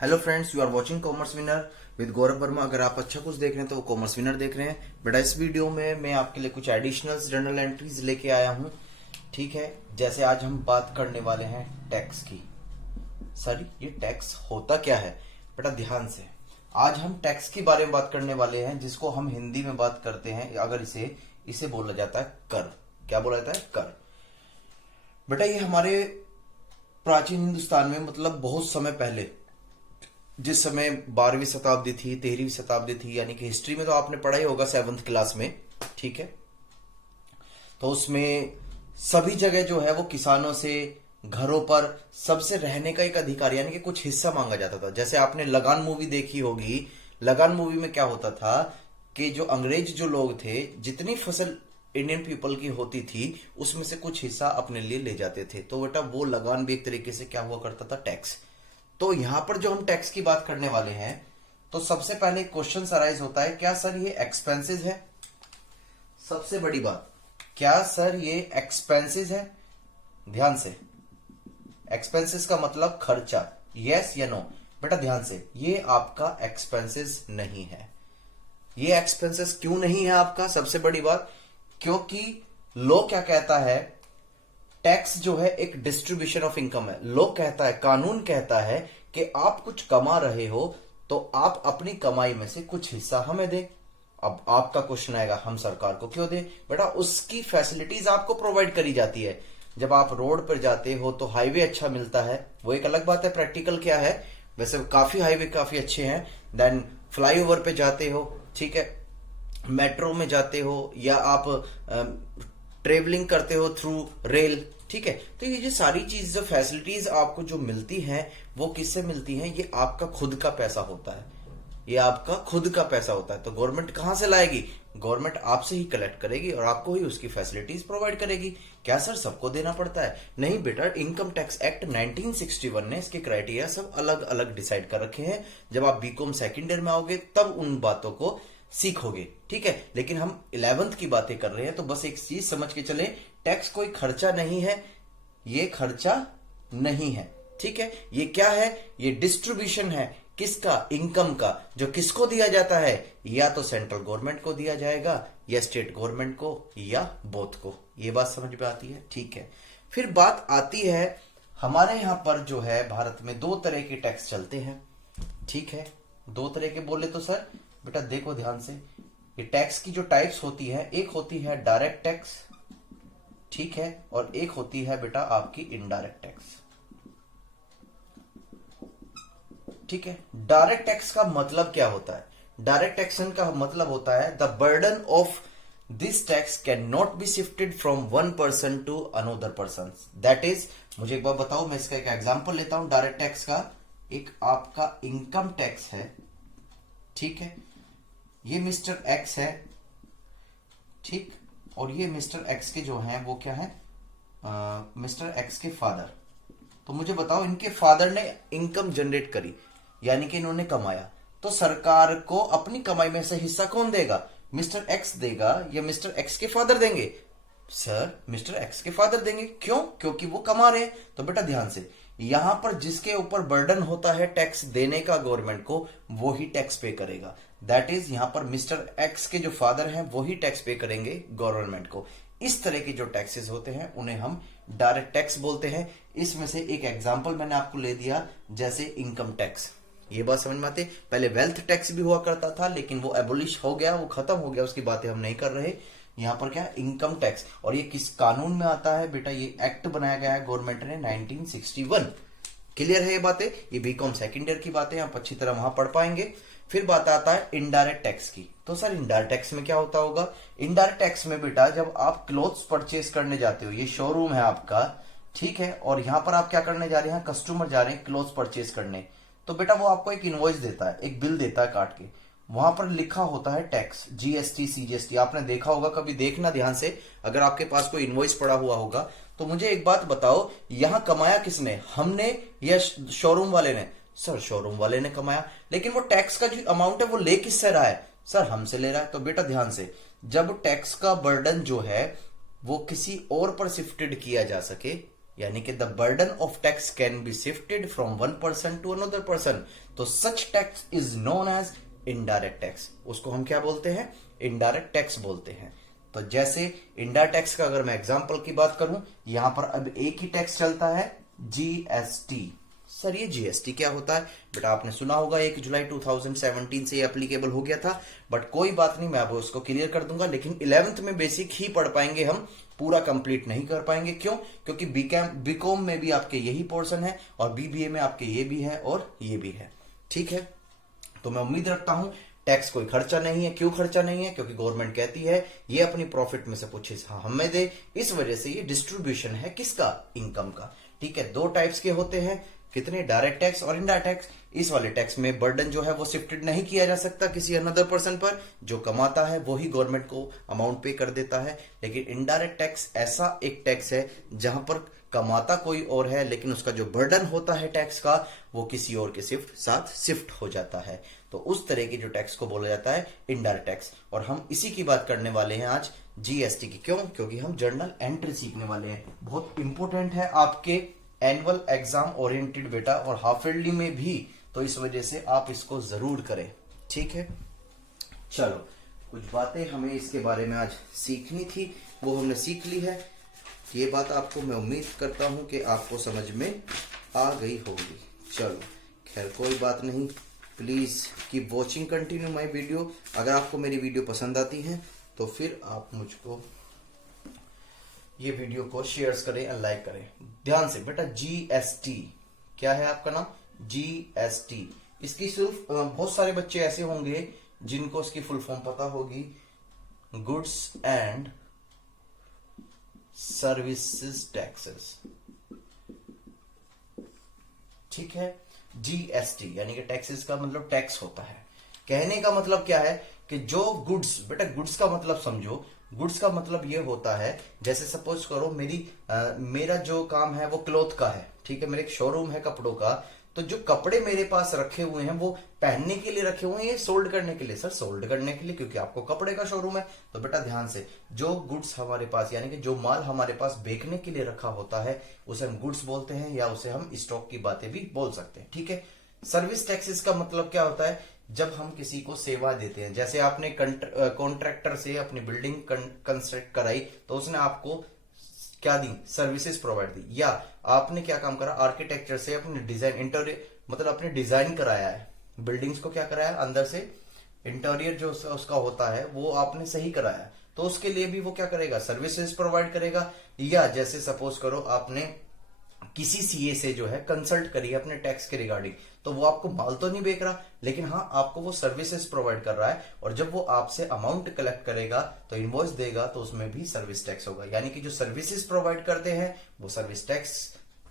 Hello friends, you are watching commerce winner with Gaurav Verma. अगर आप अच्छा कुछ देख रहे हैं तो वो कॉमर्स विनर देख रहे हैं। बेटा इस वीडियो में मैं आपके लिए कुछ एडिशनल जर्नल एंट्रीज लेके आया हूं। ठीक है, जैसे आज हम बात करने वाले हैं टैक्स की। सर ये टैक्स होता क्या है? बेटा ध्यान से, आज हम टैक्स के बारे में बात करने वाले हैं, जिसको हम हिंदी में बात करते हैं। अगर इसे बोला जाता है कर। क्या बोला जाता है? कर। बेटा ये हमारे प्राचीन हिंदुस्तान में, मतलब बहुत समय पहले, जिस समय 12वीं शताब्दी थी, 13वीं शताब्दी थी, यानी कि हिस्ट्री में तो आपने पढ़ा ही होगा 7th क्लास में। ठीक है, तो उसमें सभी जगह जो है वो किसानों से, घरों पर सबसे रहने का एक अधिकार यानी कि कुछ हिस्सा मांगा जाता था। जैसे आपने लगान मूवी देखी होगी। लगान मूवी में क्या होता था कि जो अंग्रेज जो लोग थे, जितनी फसल इंडियन पीपल की होती थी उसमें से कुछ हिस्सा अपने लिए ले जाते थे। तो बेटा वो लगान भी एक तरीके से क्या हुआ करता था? टैक्स। तो यहां पर जो हम टैक्स की बात करने वाले हैं, तो सबसे पहले क्वेश्चन अराइज होता है, क्या सर ये एक्सपेंसेस है? सबसे बड़ी बात, क्या सर ये एक्सपेंसेस है? ध्यान से, एक्सपेंसेस का मतलब खर्चा, यस या नो? बेटा ध्यान से, ये आपका एक्सपेंसेस नहीं है। ये एक्सपेंसेस क्यों नहीं है आपका? सबसे बड़ी बात, क्योंकि लॉ क्या कहता है, टैक्स जो है एक डिस्ट्रीब्यूशन ऑफ इनकम है। लॉ कहता है, कानून कहता है कि आप कुछ कमा रहे हो तो आप अपनी कमाई में से कुछ हिस्सा हमें दें। अब आपका क्वेश्चन आएगा, हम सरकार को क्यों दें? बेटा उसकी फैसिलिटीज आपको प्रोवाइड करी जाती है। जब आप रोड पर जाते हो तो हाईवे अच्छा मिलता है, वो एक अलग बात है। प्रैक्टिकल क्या है, वैसे काफी हाईवे काफी अच्छे हैं। देन फ्लाईओवर पे जाते हो, ठीक है, मेट्रो में जाते हो, या आप ट्रेवलिंग करते हो थ्रू रेल। ठीक है, तो ये जो सारी चीज, जो फैसिलिटीज आपको जो मिलती हैं, वो किससे मिलती हैं? ये आपका खुद का पैसा होता है। ये आपका खुद का पैसा होता है। तो गवर्नमेंट कहां से लाएगी? गवर्नमेंट आपसे ही कलेक्ट करेगी और आपको ही उसकी फैसिलिटीज प्रोवाइड करेगी। क्या सर सबको देना पड़ता है? नहीं बेटा, इनकम टैक्स एक्ट 1961 ने इसके क्राइटेरिया सब अलग अलग डिसाइड कर रखे हैं। जब आप बीकॉम सेकेंड ईयर में आओगे तब उन बातों को सीखोगे। ठीक है, लेकिन हम 11th की बातें कर रहे हैं, तो बस एक चीज समझ के चले, टैक्स कोई खर्चा नहीं है। ये खर्चा नहीं है। ठीक है, ये क्या है? ये डिस्ट्रीब्यूशन है। किसका? इनकम का। जो किसको दिया जाता है? या तो सेंट्रल गवर्नमेंट को दिया जाएगा, या स्टेट गवर्नमेंट को, या बोथ को। ये बात समझ में आती है? ठीक है, फिर बात आती है, हमारे यहां पर जो है भारत में 2 तरह के टैक्स चलते हैं। ठीक है, 2 तरह के बोले तो सर बेटा देखो ध्यान से, ये टैक्स की जो टाइप्स होती है, एक होती है डायरेक्ट टैक्स, ठीक है, और एक होती है बेटा आपकी इनडायरेक्ट टैक्स। ठीक है, डायरेक्ट टैक्स का मतलब क्या होता है? डायरेक्ट टैक्सेशन का मतलब होता है, the burden of this tax can not be shifted from one person to another person. That is, मुझे एक बार बताओ, मैं इसका एक एग्जांपल लेता हूं डायरेक्ट टैक्स का। एक आपका इनकम टैक्स है, ठीक है, ये मिस्टर एक्स है, ठीक, और ये मिस्टर एक्स के जो हैं वो क्या है? मिस्टर एक्स के फादर। तो मुझे बताओ, इनके फादर ने इनकम जनरेट करी, यानी कि इन्होंने कमाया, तो सरकार को अपनी कमाई में से हिस्सा कौन देगा? मिस्टर एक्स देगा या मिस्टर एक्स के फादर देंगे? सर मिस्टर एक्स के फादर देंगे। क्यों? क्योंकि वो कमा रहे हैं। तो बेटा ध्यान से, यहां पर जिसके ऊपर बर्डन होता है टैक्स देने का गवर्नमेंट को, वो ही टैक्स पे करेगा। दैट इज, यहां पर मिस्टर एक्स के जो फादर हैं वो ही टैक्स पे करेंगे गवर्नमेंट को। इस तरह के जो टैक्सेस होते हैं उन्हें हम डायरेक्ट टैक्स बोलते हैं। इसमें से एक एग्जांपल मैंने आपको ले दिया, जैसे इनकम टैक्स। ये बात समझ में आती है? पहले वेल्थ टैक्स भी हुआ करता था, लेकिन वो एबोलिश हो गया, वो खत्म हो गया, उसकी बातें हम नहीं कर रहे। यहां पर क्या है? Income tax. और ये किस कानून में आता है? बेटा ये एक्ट बनाया गया है गवर्नमेंट ने 1961। क्लियर है ये बातें? ये बीकॉम सेकेंड ईयर की बातें आप अच्छी तरह वहां पढ़ पाएंगे। फिर बात आता है इनडायरेक्ट टैक्स की। तो सर इनडायरेक्ट टैक्स में क्या होता होगा? इनडायरेक्ट टैक्स में बेटा, जब आप क्लोथ्स परचेज करने जाते हो, ये शोरूम है आपका, ठीक है, और यहां पर आप क्या करने जा रहे हैं? कस्टमर जा रहे हैं क्लोथ्स परचेज करने, तो बेटा वो आपको एक इनवॉइस देता है, एक बिल देता है काट के। वहां पर लिखा होता है टैक्स, जीएसटी, सीजीएसटी। आपने देखा होगा, कभी देखना ध्यान से, अगर आपके पास कोई इनवॉइस पड़ा हुआ होगा। तो मुझे एक बात बताओ, यहां कमाया किसने? हमने या शोरूम वाले ने? सर शोरूम वाले ने कमाया, लेकिन वो टैक्स का जो अमाउंट है वो ले किससे रहा है? सर हमसे ले रहा है। तो बेटा ध्यान से, जब टैक्स का बर्डन जो है वो किसी और पर शिफ्टेड किया जा सके, यानी कि the burden of tax can be shifted from one person to another person, तो such tax is known as indirect tax. उसको हम क्या बोलते हैं? इनडायरेक्ट टैक्स बोलते हैं। तो जैसे इनडायरेक्ट टैक्स का अगर मैं एग्जांपल की बात करूं, यहां पर अब एक ही टैक्स चलता है, जीएसटी। सर ये जीएसटी क्या होता है? बेटा आपने सुना होगा 1 जुलाई 2017 से ये एप्लीकेबल हो गया था, बट कोई बात नहीं, मैं अब उसको क्लियर कर दूंगा। लेकिन 11th में बेसिक ही पढ़ पाएंगे हम, पूरा कंप्लीट नहीं कर पाएंगे। क्यों? क्योंकि बीकॉम में भी आपके यही पोर्शन है और बीबीए में आपके ये भी है और ये भी है। ठीक है, तो मैं उम्मीद रखता हूं टैक्स कोई खर्चा नहीं है। क्यों खर्चा नहीं है? क्योंकि गवर्नमेंट कहती है ये अपनी प्रॉफिट में से कुछ हिस्सा हमें दे, इस वजह से ये डिस्ट्रीब्यूशन है किसका? इनकम का। ठीक है, दो टाइप्स के होते हैं, कितने? डायरेक्ट टैक्स और इनडायरेक्ट टैक्स। इस वाले टैक्स में बर्डन जो है वो शिफ्टेड नहीं किया जा सकता किसी अनदर पर्सन पर, जो कमाता है वो ही गवर्नमेंट को अमाउंट पे कर देता है। लेकिन इनडायरेक्ट टैक्स ऐसा एक टैक्स है जहां पर कमाता कोई और है, लेकिन उसका जो बर्डन होता है टैक्स का वो किसी और के साथ शिफ्ट हो जाता है। तो उस तरह की जो टैक्स को बोला जाता है इनडायरेक्ट टैक्स। और हम इसी की बात करने वाले हैं आज, जीएसटी की। क्यों? क्योंकि हम जर्नल एंट्री सीखने वाले हैं। बहुत इंपॉर्टेंट है आपके एनुअल एग्जाम ओरिएंटेड बेटा, और हाफ ईयरली में भी, तो इस वजह से आप इसको जरूर करें। ठीक है, चलो कुछ बातें हमें इसके बारे में आज सीखनी थी, वो हमने सीख ली है। ये बात आपको मैं उम्मीद करता हूं कि आपको समझ में आ गई होगी। चलो खैर कोई बात नहीं, please keep watching, continue my video. अगर आपको मेरी वीडियो पसंद आती है तो फिर आप मुझको ये वीडियो को शेयर करें और लाइक करें। ध्यान से बेटा, जीएसटी क्या है आपका नाम? जीएसटी। इसकी सिर्फ बहुत सारे बच्चे ऐसे होंगे जिनको इसकी फुल फॉर्म पता होगी, गुड्स एंड सर्विसेज टैक्सेस। ठीक है, जीएसटी यानी कि टैक्सेस का मतलब टैक्स होता है। कहने का मतलब क्या है कि जो गुड्स, बेटा गुड्स का मतलब समझो, गुड्स का मतलब ये होता है, जैसे सपोज करो मेरा जो काम है वो क्लॉथ का है। ठीक है, मेरा एक शोरूम है कपड़ों का, तो जो कपड़े मेरे पास रखे हुए हैं वो पहनने के लिए रखे हुए हैं, ये सोल्ड करने के लिए? सर सोल्ड करने के लिए, क्योंकि आपको कपड़े का शोरूम है। तो बेटा ध्यान से, जो गुड्स हमारे पास यानी कि जो माल हमारे पास बेचने के लिए रखा होता है उसे हम गुड्स बोलते हैं, या उसे हम स्टॉक की बातें भी बोल सकते हैं। ठीक है, सर्विस टैक्सेस का मतलब क्या होता है? जब हम किसी को सेवा देते हैं, जैसे आपने कॉन्ट्रैक्टर से अपनी बिल्डिंग कंस्ट्रक्ट कराई तो उसने आपको क्या दी? Services provide the. या आपने क्या काम करा? आर्किटेक्चर से अपने डिजाइन, इंटीरियर मतलब अपने डिजाइन कराया है, बिल्डिंग्स को क्या कराया? अंदर से इंटीरियर जो उसका होता है वो आपने सही कराया, तो उसके लिए भी वो क्या करेगा? सर्विसेज प्रोवाइड करेगा। या जैसे सपोज करो आपने किसी सीए से जो है कंसल्ट करी अपने टैक्स के रिगार्डिंग, तो वो आपको माल तो नहीं बेच रहा, लेकिन हाँ आपको वो सर्विसेज प्रोवाइड कर रहा है, और जब वो आपसे अमाउंट कलेक्ट करेगा तो इनवॉइस देगा, तो उसमें भी सर्विस टैक्स होगा। यानी कि जो सर्विसेज प्रोवाइड करते हैं वो सर्विस टैक्स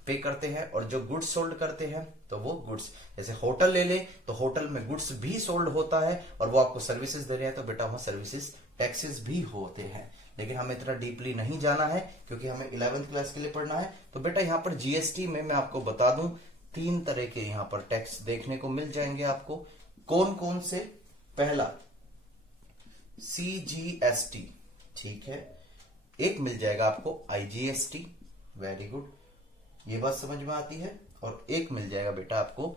पे करते हैं, और जो गुड्स सोल्ड करते हैं तो वो गुड्स, जैसे होटल ले ले तो होटल में गुड्स भी सोल्ड होता है और वो आपको सर्विसेज दे रहे हैं, तो बेटा वहां सर्विसेज टैक्सेस भी होते हैं। लेकिन हमें इतना डीपली नहीं जाना है क्योंकि हमें 11th क्लास के लिए पढ़ना है। तो बेटा यहाँ पर जीएसटी में मैं आपको बता दूं 3 तरह के यहाँ पर टैक्स देखने को मिल जाएंगे आपको। कौन कौन से? पहला सीजीएसटी, ठीक है, एक मिल जाएगा आपको आईजीएसटी, वेरी गुड, ये बात समझ में आती है, और एक मिल जाएगा बेटा आपको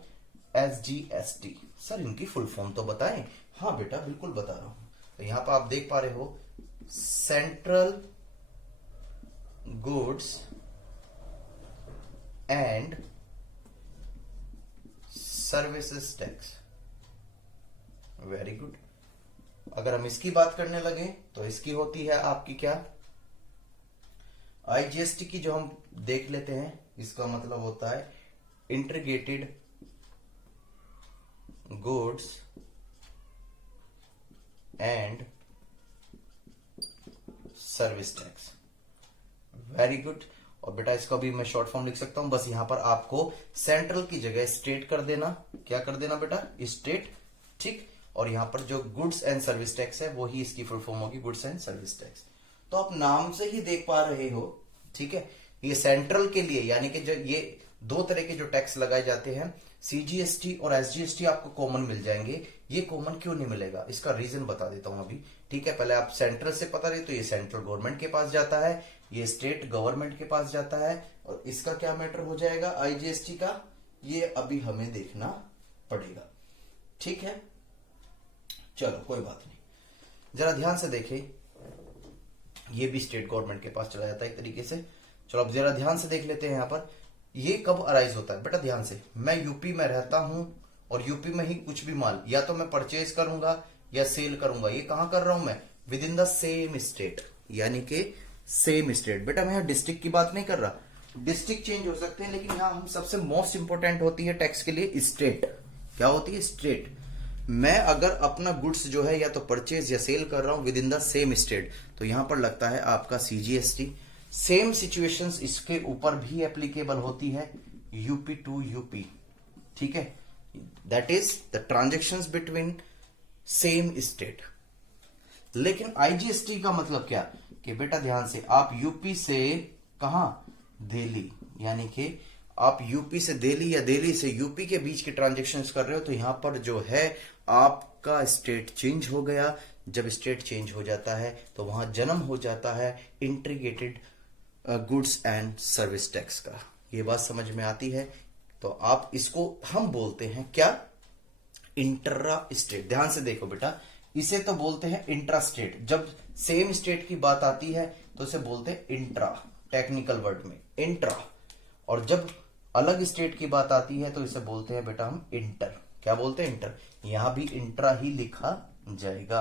एसजीएसटी। सर इनकी फुल फॉर्म तो बताएं। हाँ बेटा बिल्कुल बता रहा हूं। तो यहां पर आप देख पा रहे हो, central goods and services tax, very good. अगर हम इसकी बात करने लगे तो इसकी होती है आपकी क्या? आईजीएसटी की जो हम देख लेते हैं, इसका मतलब होता है integrated goods and service tax, very good. और बेटा इसका भी मैं शॉर्ट फॉर्म लिख सकता हूं, बस यहां पर आपको सेंट्रल की जगह स्टेट कर देना। क्या कर देना बेटा? स्टेट, ठीक। और यहां पर जो गुड्स एंड सर्विस टैक्स है वो ही इसकी फुल फॉर्म होगी, गुड्स एंड सर्विस टैक्स। तो आप नाम से ही देख पा रहे हो, ठीक है, ये सेंट्रल के लिए यानी कि जो ये 2 तरह के जो टैक्स लगाए जाते हैं, सीजीएसटी और एसजीएसटी आपको कॉमन मिल जाएंगे। ये कॉमन क्यों नहीं मिलेगा, इसका रीजन बता देता हूं अभी। ठीक है, पहले आप सेंट्रल से पता रहे तो ये सेंट्रल गवर्नमेंट के पास जाता है, ये स्टेट गवर्नमेंट के पास जाता है, और इसका क्या मैटर हो जाएगा आईजीएसटी का, ये अभी हमें देखना पड़ेगा। ठीक है, चलो कोई बात नहीं, जरा ध्यान से देखें, ये भी स्टेट गवर्नमेंट के पास चला जाता है एक तरीके से। चलो अब जरा ध्यान से देख लेते हैं यहाँ पर ये कब अराइज होता है। बेटा ध्यान से, मैं यूपी में रहता हूं और यूपी में ही कुछ भी माल या तो मैं परचेज करूंगा या सेल करूंगा, ये कहां कर रहा हूं मैं, with in the same state, यानी कि सेम स्टेट। बेटा मैं यहाँ डिस्ट्रिक्ट की बात नहीं कर रहा, डिस्ट्रिक्ट चेंज हो सकते हैं, लेकिन यहाँ हम सबसे मोस्ट इंपोर्टेंट होती है टैक्स के लिए स्टेट। क्या होती है, स्टेट। मैं अगर अपना गुड्स जो है या तो परचेज या सेल कर रहा हूं with in the same state, तो यहां पर लगता है आपका सीजीएसटी। सेम सिचुएशंस इसके ऊपर भी एप्लीकेबल होती है, यूपी टू यूपी। ठीक है, that is the transactions between same state. लेकिन आईजीएसटी का मतलब क्या, कि बेटा ध्यान से, आप यूपी से कहां, दिल्ली, यानी कि आप यूपी से दिल्ली या दिल्ली से यूपी के बीच के ट्रांजेक्शन्स कर रहे हो, तो यहां पर जो है आपका स्टेट चेंज हो गया। जब स्टेट चेंज हो जाता है तो वहां जन्म हो जाता है integrated goods and service tax का। ये बात समझ में आती है, तो आप इसको हम बोलते हैं क्या, इंट्रा स्टेट। ध्यान से देखो बेटा, इसे तो बोलते हैं इंट्रा स्टेट, जब सेम स्टेट की बात आती है तो इसे बोलते हैं इंट्रा, टेक्निकल वर्ड में इंट्रा, और जब अलग स्टेट की बात आती है तो इसे बोलते हैं बेटा हम इंटर। क्या बोलते हैं, इंटर। यहां भी इंट्रा ही लिखा जाएगा।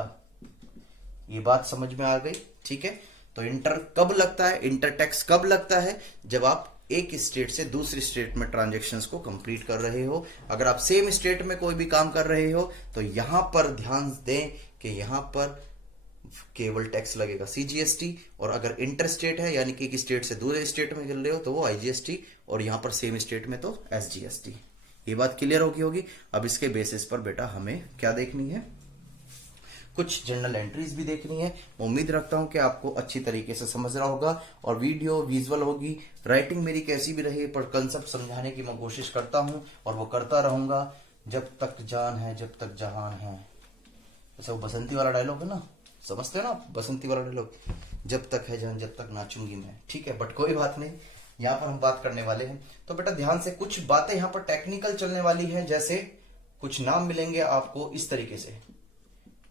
ये बात समझ में आ गई, ठीक है। तो इंटर कब लगता है, इंटर टैक्स कब लगता है, जब आप एक स्टेट से दूसरी स्टेट में ट्रांजैक्शंस को कंप्लीट कर रहे हो। अगर आप सेम स्टेट में कोई भी काम कर रहे हो तो यहां पर ध्यान दें कि यहां पर केवल टैक्स लगेगा सीजीएसटी, और अगर इंटर स्टेट है यानी कि एक स्टेट से दूसरे स्टेट में चल रहे हो तो वो आईजीएसटी, और यहां पर सेम स्टेट में तो एसजीएसटी। ये बात क्लियर होगी। अब इसके बेसिस पर बेटा हमें क्या देखनी है, कुछ जर्नल एंट्रीज भी देखनी है। उम्मीद रखता हूं कि आपको अच्छी तरीके से समझ रहा होगा और वीडियो विजुअल होगी। राइटिंग मेरी कैसी भी रही, पर कंसेप्ट समझाने की मैं कोशिश करता हूं और वो करता रहूंगा जब तक जान है जब तक जहान है। जैसे वो बसंती वाला डायलॉग है ना, समझते हो ना, बसंती वाला डायलॉग, जब तक है जान जब तक नाचूंगी मैं। ठीक है, बट कोई बात नहीं, यहाँ पर हम बात करने वाले हैं। तो बेटा ध्यान से, कुछ बातें यहाँ पर टेक्निकल चलने वाली है, जैसे कुछ नाम मिलेंगे आपको इस तरीके से,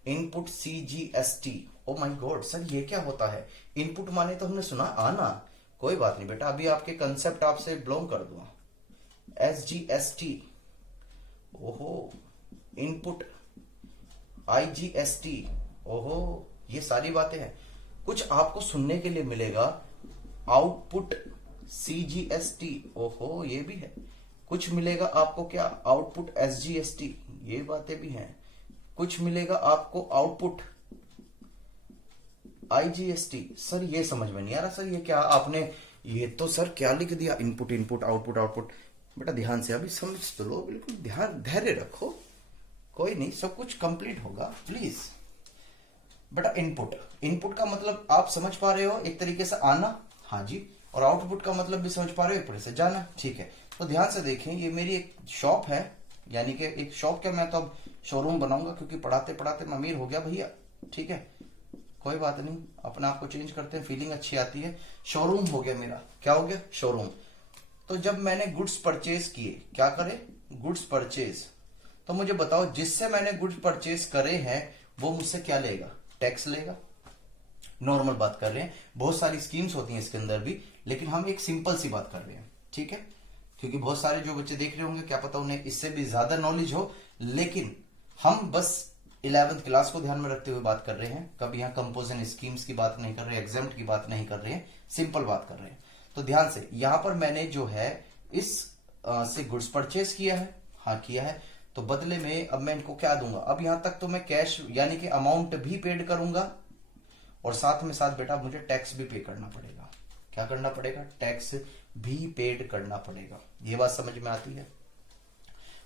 input CGST. Oh my God sir, ये क्या होता है? इनपुट माने तो हमने सुना आना, कोई बात नहीं बेटा, अभी आपके कंसेप्ट आपसे बिलोंग कर दूंगा। एसजीएसटी, ओहो, इनपुट आईजीएसटी, ओहो, ये सारी बातें हैं। कुछ आपको सुनने के लिए मिलेगा आउटपुट सीजीएसटी, ओहो, ये भी है। कुछ मिलेगा आपको क्या, आउटपुट एसजीएसटी, ये बातें भी हैं। कुछ मिलेगा आपको आउटपुट आईजीएसटी। सर ये समझ में नहीं आ रहा, सर ये क्या आपने, ये तो सर क्या लिख दिया, इनपुट इनपुट आउटपुट आउटपुट। बेटा ध्यान से अभी समझ तो लो, बिल्कुल ध्यान धैर्य रखो, कोई नहीं, सब कुछ कंप्लीट होगा, प्लीज। बेटा इनपुट, इनपुट का मतलब आप समझ पा रहे हो, एक तरीके से आना, हाँ जी, और आउटपुट का मतलब भी समझ पा रहे हो, एक तरीके से जाना। ठीक है, तो ध्यान से देखें, ये मेरी एक शॉप है, यानी कि एक शॉप क्या, मैं तो अब शोरूम बनाऊंगा क्योंकि पढ़ाते पढ़ाते मैं अमीर हो गया भैया। ठीक है, कोई बात नहीं, अपने आप को चेंज करते हैं, फीलिंग अच्छी आती है। शोरूम हो गया मेरा, क्या हो गया, शोरूम। तो जब मैंने गुड्स परचेज किए, क्या करे, गुड्स परचेज, तो मुझे बताओ जिससे मैंने गुड्स परचेज करे हैं वो मुझसे क्या लेगा, टैक्स लेगा। नॉर्मल बात कर रहे हैं, बहुत सारी स्कीम्स होती हैं इसके अंदर भी, लेकिन हम एक सिंपल सी बात कर रहे हैं। ठीक है, क्योंकि बहुत सारे जो बच्चे देख रहे होंगे, क्या पता उन्हें इससे भी ज्यादा नॉलेज हो, लेकिन हम बस 11th क्लास को ध्यान में रखते हुए बात कर रहे हैं। कभी यहाँ कंपोजिशन स्कीम्स की बात नहीं कर रहे, एग्जाम्प्ट की बात नहीं कर रहे हैं, सिंपल बात कर रहे हैं। तो ध्यान से, यहां पर मैंने जो है इस से गुड्स परचेज किया है, हाँ किया है, तो बदले में अब मैं इनको क्या दूंगा, अब यहां तक तो मैं कैश यानी कि अमाउंट भी पेड करूंगा, और साथ में साथ बेटा मुझे टैक्स भी पे करना पड़ेगा। क्या करना पड़ेगा, टैक्स भी पेड करना पड़ेगा। ये बात समझ में आती है?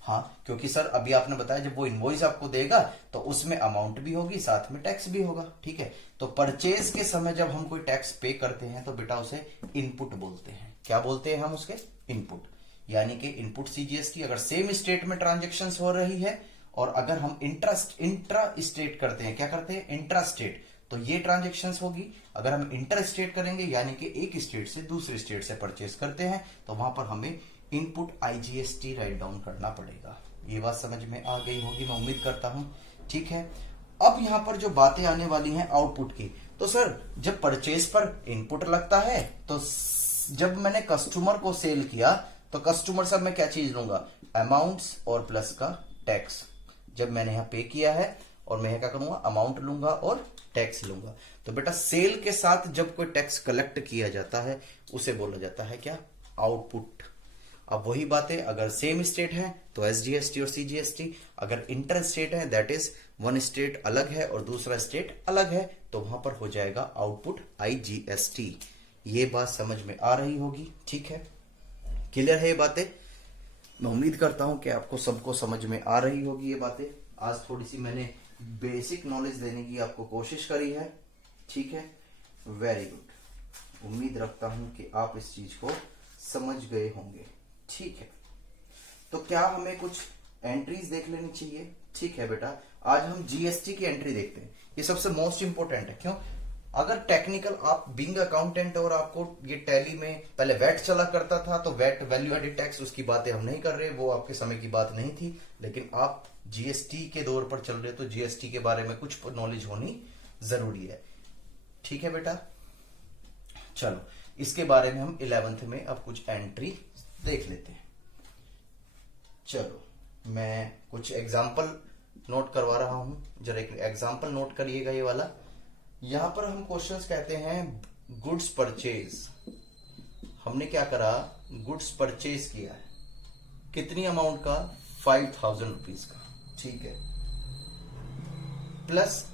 हाँ, क्योंकि सर अभी आपने बताया जब वो इनवॉइस आपको देगा तो उसमें अमाउंट भी होगी, साथ में टैक्स भी होगा। ठीक है, तो परचेज के समय जब हम कोई टैक्स पे करते हैं तो बेटा उसे इनपुट बोलते हैं। क्या बोलते हैं हम उसके, इनपुट। यानी कि इनपुट सीजीएसटी अगर सेम स्टेट में ट्रांजेक्शन हो रही है, और अगर हम इंट्रा स्टेट करते हैं, क्या करते हैं, इंट्रा स्टेट, तो ये ट्रांजेक्शन्स होगी। अगर हम इंटर स्टेट करेंगे यानी कि एक स्टेट से दूसरे स्टेट से परचेस करते हैं, तो वहां पर हमें इनपुट आईजीएसटी राइट डाउन करना पड़ेगा। ये बात समझ में आ गई होगी, मैं उम्मीद करता हूं। ठीक है, अब यहां पर जो बातें आने वाली हैं आउटपुट की, तो सर जब परचेस पर इनपुट लगता है, तो जब मैंने कस्टमर को सेल किया तो कस्टमर से मैं क्या चीज लूंगा, अमाउंट्स और प्लस का टैक्स। जब मैंने यहाँ पे किया है और मैं क्या करूंगा, अमाउंट लूंगा और टैक्स लूंगा। तो बेटा सेल के साथ जब कोई टैक्स कलेक्ट किया जाता है उसे बोला जाता है क्या, आउटपुट। अब वही बातें अगर सेम स्टेट है तो एसजीएसटी और सीजीएसटी, अगर इंटर स्टेट है दैट इज वन स्टेट अलग है और दूसरा स्टेट अलग है, तो वहां पर हो जाएगा आउटपुट आईजीएसटी। ये बात समझ में आ रही होगी, ठीक है, क्लियर है ये बातें। मैं उम्मीद करता हूं कि आपको सबको समझ में आ रही होगी ये बातें। आज थोड़ी सी मैंने बेसिक नॉलेज देने की आपको कोशिश करी है, ठीक है, वेरी गुड। उम्मीद रखता हूं कि आप इस चीज को समझ गए होंगे, ठीक है। तो क्या हमें कुछ एंट्रीज देख लेनी चाहिए, ठीक है बेटा। आज हम जीएसटी की एंट्री देखते हैं, ये सबसे मोस्ट इंपोर्टेंट है। क्यों, अगर टेक्निकल आप बीइंग अकाउंटेंट और आपको ये टैली में पहले वैट चला करता था, तो वैट वैल्यू एडेड टैक्स उसकी बातें हम नहीं कर रहे, वो आपके समय की बात नहीं थी। लेकिन आप जीएसटी के दौर पर चल रहे, तो जीएसटी के बारे में कुछ नॉलेज होनी जरूरी है, ठीक है बेटा। चलो इसके बारे में हम 11th में अब कुछ एंट्री देख लेते हैं। चलो मैं कुछ एग्जाम्पल नोट करवा रहा हूं, जरा एक एग्जाम्पल नोट करिएगा ये वाला। यहां पर हम क्वेश्चंस कहते हैं गुड्स परचेज। हमने क्या करा, गुड्स परचेज किया है, कितनी अमाउंट का, 5000 रुपीज का, ठीक है। प्लस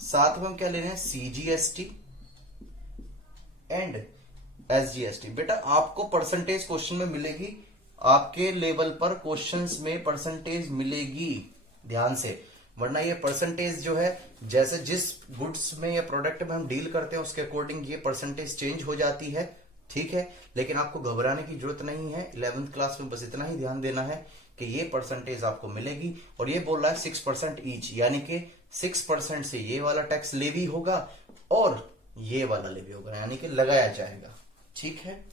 साथ में हम क्या ले रहे हैं, सीजीएसटी एंड एसजीएसटी। बेटा आपको परसेंटेज क्वेश्चन में मिलेगी, आपके लेवल पर क्वेश्चंस में परसेंटेज मिलेगी, ध्यान से। वरना ये परसेंटेज जो है, जैसे जिस गुड्स में या प्रोडक्ट में हम डील करते हैं उसके अकॉर्डिंग ये परसेंटेज चेंज हो जाती है, ठीक है। लेकिन आपको घबराने की जरूरत नहीं है, 11th क्लास में बस इतना ही ध्यान देना है कि ये परसेंटेज आपको मिलेगी। और ये बोल रहा है 6% ईच, यानी कि 6% से ये वाला टैक्स लेवी होगा और ये वाला लेवी होगा, यानी कि लगाया जाएगा, ठीक है।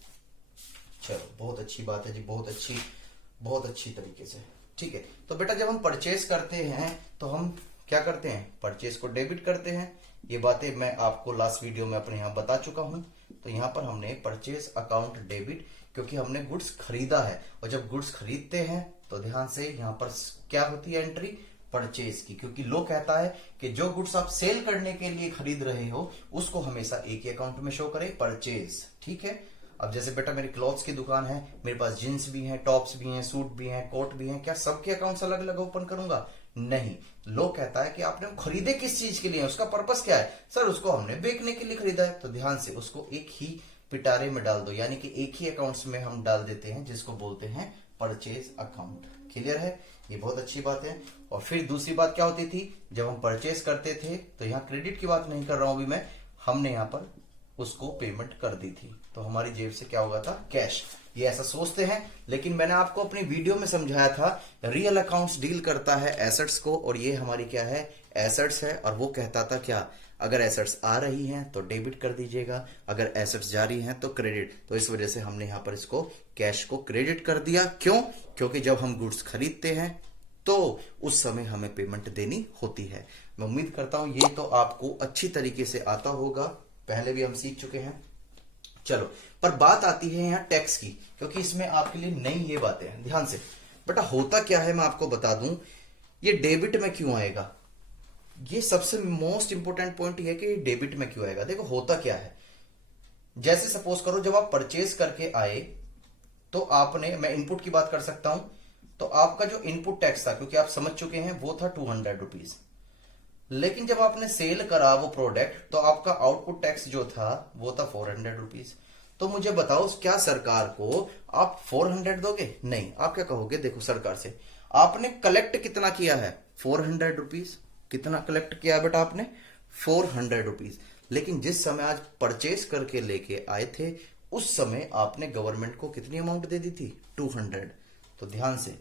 चलो बहुत अच्छी बात है जी, बहुत अच्छी तरीके से, ठीक है। तो बेटा जब हम परचेस करते हैं तो हम क्या करते हैं, परचेस को डेबिट करते हैं। ये बातें मैं आपको लास्ट वीडियो में अपने यहां बता चुका हूं। तो यहां पर हमने परचेस अकाउंट डेबिट, क्योंकि हमने गुड्स खरीदा है, और जब गुड्स खरीदते हैं तो ध्यान से यहां पर क्या होती है एंट्री, परचेस की। क्योंकि लो कहता है कि जो गुड्स आप सेल करने के लिए खरीद रहे हो उसको हमेशा एक ही अकाउंट में शो करे, परचेस, ठीक है। अब जैसे बेटा मेरी क्लॉथ्स की दुकान है, मेरे पास जींस भी हैं, टॉप्स भी हैं, सूट भी हैं, कोट भी हैं, क्या सबके अकाउंट्स अलग अलग ओपन करूंगा, नहीं। लो कहता है कि आपने खरीदे किस चीज के लिए, उसका पर्पस क्या है, सर उसको हमने बेचने के लिए खरीदा है। तो ध्यान से उसको एक ही पिटारे में डाल दो, यानी कि एक ही अकाउंट्स में हम डाल देते हैं, जिसको बोलते हैं परचेज अकाउंट। क्लियर है, ये बहुत अच्छी बात है। और फिर दूसरी बात क्या होती थी, जब हम परचेज करते थे, तो यहाँ क्रेडिट की बात नहीं कर रहा हूं अभी मैं, हमने यहाँ पर उसको पेमेंट कर दी थी, तो हमारी जेब से क्या होगा था, कैश। ये ऐसा सोचते हैं, लेकिन मैंने आपको अपनी वीडियो में समझाया था, रियल अकाउंट्स डील करता है एसेट्स को, और ये हमारी क्या है, एसेट्स है। और वो कहता था क्या, अगर एसेट्स आ रही हैं तो डेबिट कर दीजिएगा, अगर एसेट्स जा रही हैं तो क्रेडिट। तो इस वजह से हमने यहां पर इसको कैश को क्रेडिट कर दिया। क्यों, क्योंकि जब हम गुड्स खरीदते हैं तो उस समय हमें पेमेंट देनी होती है। मैं उम्मीद करता हूं ये तो आपको अच्छी तरीके से आता होगा, पहले भी हम सीख चुके हैं। चलो, पर बात आती है यहां टैक्स की, क्योंकि इसमें आपके लिए नई ये बातें हैं, ध्यान से। बेटा होता क्या है मैं आपको बता दूं, ये डेबिट में क्यों आएगा, ये सबसे मोस्ट इंपोर्टेंट पॉइंट ये है कि डेबिट में क्यों आएगा। देखो होता क्या है, जैसे सपोज करो जब आप परचेज करके आए तो आपने, मैं इनपुट की बात कर सकता हूं, तो आपका जो इनपुट टैक्स था, क्योंकि आप समझ चुके हैं, वो था 200 रुपीज। लेकिन जब आपने सेल करा वो प्रोडक्ट, तो आपका आउटपुट टैक्स जो था वो था 400 रुपीज। तो मुझे बताओ क्या सरकार को आप 400 दोगे, नहीं। आप क्या कहोगे, देखो सरकार से आपने कलेक्ट कितना किया है, 400 रुपीज। कितना कलेक्ट किया है बेटा आपने, 400 रुपीज। लेकिन जिस समय आज परचेज करके लेके आए थे उस समय आपने गवर्नमेंट को कितनी अमाउंट दे दी थी? 200। तो ध्यान से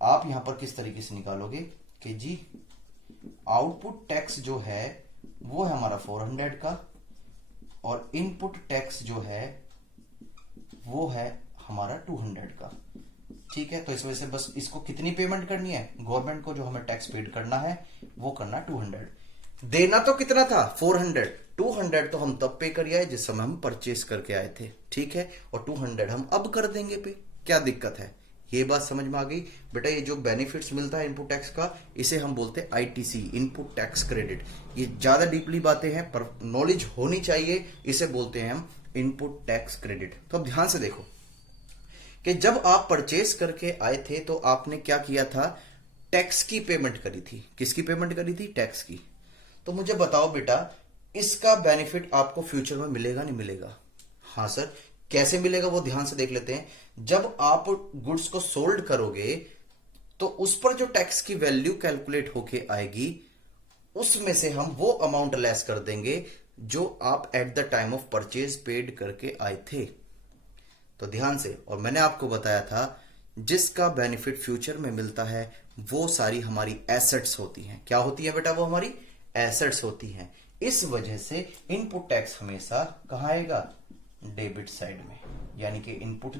आप यहां पर किस तरीके से निकालोगे कि जी आउटपुट टैक्स जो है वो है हमारा 400 का, और इनपुट टैक्स जो है वो है हमारा 200 का। ठीक है, तो इस वजह से बस इसको कितनी पेमेंट करनी है? गवर्नमेंट को जो हमें टैक्स पेड करना है वो करना 200। देना तो कितना था? 400। 200 तो हम तब पे कर आए जिस समय हम परचेस करके आए थे। ठीक है, और 200 हम अब कर देंगे पे, क्या दिक्कत है? ये बात समझ में आ गई बेटा? ये जो बेनिफिट्स मिलता है इनपुट टैक्स का, इसे हम बोलते हैं आईटीसी, इनपुट टैक्स क्रेडिट। ये ज्यादा डीपली बातें हैं पर नॉलेज होनी चाहिए, इसे बोलते हैं हम इनपुट टैक्स क्रेडिट। तो अब ध्यान से देखो कि जब आप परचेस करके आए थे तो आपने क्या किया था? टैक्स की पेमेंट करी थी। किसकी पेमेंट करी थी? टैक्स की। तो मुझे बताओ बेटा, इसका बेनिफिट आपको फ्यूचर में मिलेगा नहीं मिलेगा? हाँ सर, कैसे मिलेगा वो ध्यान से देख लेते हैं। जब आप गुड्स को सोल्ड करोगे तो उस पर जो टैक्स की वैल्यू कैलकुलेट होके आएगी, उसमें से हम वो अमाउंट लेस कर देंगे जो आप at the time of purchase paid करके आए थे। तो ध्यान से, और मैंने आपको बताया था जिसका बेनिफिट फ्यूचर में मिलता है वो सारी हमारी एसेट्स होती हैं। क्या होती है बेटा? वो हमारी एसेट्स होती हैं। इस वजह से इनपुट टैक्स हमेशा कहां आएगा? डेबिट साइड में, यानी कि इनपुट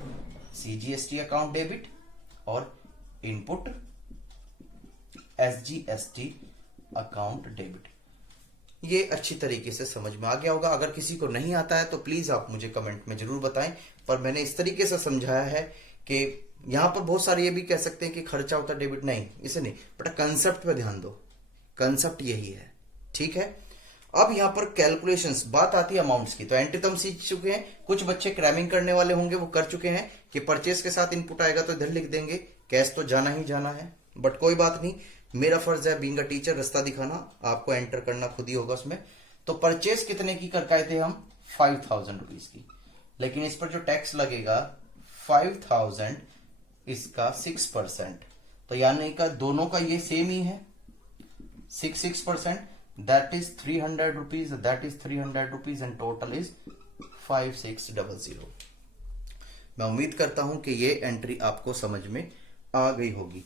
सीजीएसटी अकाउंट डेबिट और इनपुट एसजीएसटी अकाउंट डेबिट। ये अच्छी तरीके से समझ में आ गया होगा। अगर किसी को नहीं आता है तो प्लीज आप मुझे कमेंट में जरूर बताएं, पर मैंने इस तरीके से समझाया है कि यहां पर बहुत सारे ये भी कह सकते हैं कि खर्चा होता है डेबिट, नहीं, इसे नहीं बेटा, कंसेप्ट पे ध्यान दो। कंसेप्ट यही है। ठीक है, अब यहां पर कैलकुलेशंस, बात आती है अमाउंट्स की। तो एंट्री तो हम सीख चुके हैं, कुछ बच्चे क्रैमिंग करने वाले होंगे वो कर चुके हैं कि परचेस के साथ इनपुट आएगा तो इधर लिख देंगे, कैश तो जाना ही जाना है। बट कोई बात नहीं, मेरा फर्ज है बीइंग अ टीचर रास्ता दिखाना, आपको एंटर करना खुद ही होगा उसमें। तो परचेस कितने की करके आए थे हम? 5000 रुपीज की, लेकिन इस पर जो टैक्स लगेगा 5000, इसका 6%। तो यानी का दोनों का ये सेम ही है, 6%। That is 300 rupees, that is 300 rupees and total is 5600। मैं उम्मीद करता हूं कि ये एंट्री आपको समझ में आ गई होगी।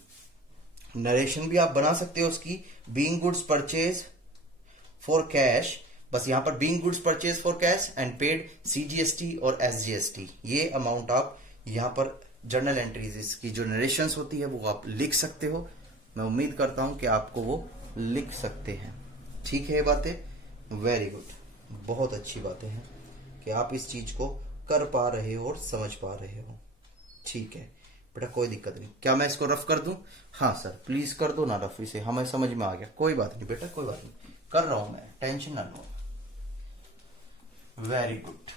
नरेशन भी आप बना सकते हो उसकी, being goods purchase for cash, बस यहां पर being goods purchase for cash and paid CGST और एसजीएसटी, ये अमाउंट आप यहां पर जर्नल एंट्रीज इसकी जो नरेशंस होती है वो आप लिख सकते हो। मैं उम्मीद करता हूं कि आपको वो लिख सकते हैं। ठीक है, ये बातें वेरी गुड, बहुत अच्छी बातें हैं कि आप इस चीज को कर पा रहे हो और समझ पा रहे हो। ठीक है बेटा, कोई दिक्कत नहीं। क्या मैं इसको रफ कर दूं? हाँ सर प्लीज कर दो ना रफ, इसे हमें समझ में आ गया। कोई बात नहीं बेटा, कोई बात नहीं, कर रहा हूं मैं, टेंशन ना लो। Very good.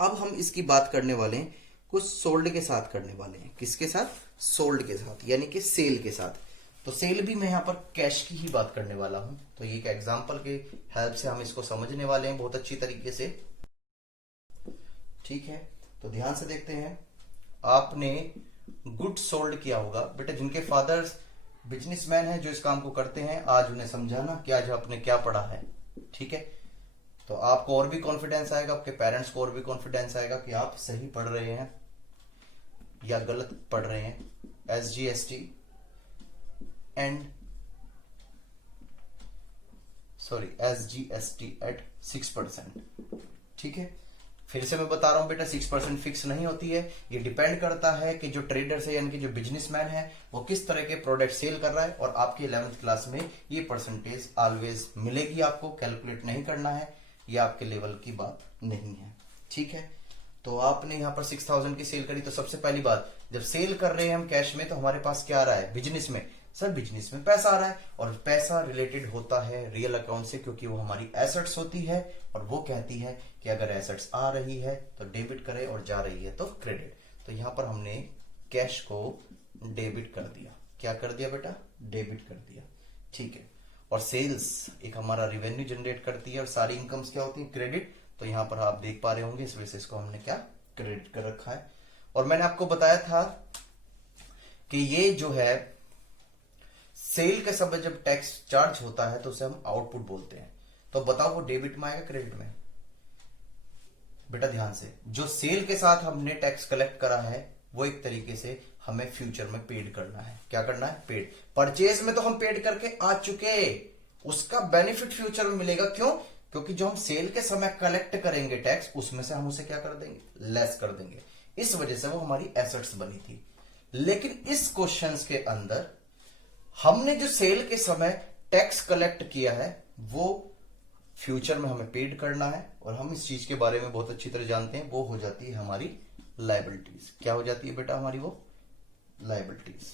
अब हम इसकी बात करने वाले हैं कुछ सोल्ड के साथ करने वाले हैं। किसके साथ? सोल्ड के साथ, यानी कि सेल के साथ। तो सेल भी मैं यहां पर कैश की ही बात करने वाला हूं। तो ये एक एग्जांपल के हेल्प से हम इसको समझने वाले हैं बहुत अच्छी तरीके से। ठीक है, तो ध्यान से देखते हैं। आपने गुड सोल्ड किया होगा बेटा, जिनके फादर्स बिजनेसमैन हैं जो इस काम को करते हैं, आज उन्हें समझाना कि आज आपने क्या पढ़ा है। ठीक है, तो आपको और भी कॉन्फिडेंस आएगा, आपके पेरेंट्स को और भी कॉन्फिडेंस आएगा कि आप सही पढ़ रहे हैं या गलत पढ़ रहे हैं। SGST and SGST at 6%। ठीक है, फिर से मैं बता रहा हूं बेटा, 6% फिक्स नहीं होती है, ये डिपेंड करता है कि जो ट्रेडर्स है यानी कि जो बिजनेसमैन है वो किस तरह के प्रोडक्ट सेल कर रहा है, और आपकी 11th क्लास में ये परसेंटेज ऑलवेज मिलेगी। आपको कैलकुलेट नहीं करना है, ये आपके लेवल की बात नहीं है। ठीक है, तो आपने यहां पर 6000 की सेल करी, तो सबसे पहली बात, जब सेल कर रहे हैं हम कैश में, तो हमारे पास क्या आ रहा है? बिजनेस में, सर बिजनेस में पैसा आ रहा है, और पैसा रिलेटेड होता है रियल अकाउंट से, क्योंकि वो हमारी एसेट्स होती है, और वो कहती है कि अगर एसेट्स आ रही है तो डेबिट करे और जा रही है तो क्रेडिट। तो यहां पर हमने कैश को डेबिट कर दिया। क्या कर दिया बेटा? डेबिट कर दिया। ठीक है, और सेल्स एक हमारा रिवेन्यू जनरेट करती है, और सारी इनकम्स क्या होती है? क्रेडिट। तो यहां पर आप देख पा रहे होंगे, इस वजह से इसको हमने क्या क्रेडिट कर रखा है। और मैंने आपको बताया था कि ये जो है सेल के समय जब टैक्स चार्ज होता है तो उसे हम आउटपुट बोलते हैं। तो बताओ वो डेबिट में आएगा क्रेडिट में? बेटा ध्यान से, जो सेल के साथ हमने टैक्स कलेक्ट करा है वो एक तरीके से हमें फ्यूचर में पेड करना है। क्या करना है? पेड। परचेज में तो हम पेड करके आ चुके, उसका बेनिफिट फ्यूचर में मिलेगा। क्यों? क्योंकि जो हम सेल के समय कलेक्ट करेंगे टैक्स, उसमें से हम उसे क्या कर देंगे? लेस कर देंगे। इस वजह से वो हमारी एसेट्स बनी थी। लेकिन इस क्वेश्चंस के अंदर हमने जो सेल के समय टैक्स कलेक्ट किया है वो फ्यूचर में हमें पेड करना है, और हम इस चीज के बारे में बहुत अच्छी तरह जानते हैं। वो हो जाती है हमारी लायबिलिटीज। क्या हो जाती है बेटा हमारी? वो लायबिलिटीज।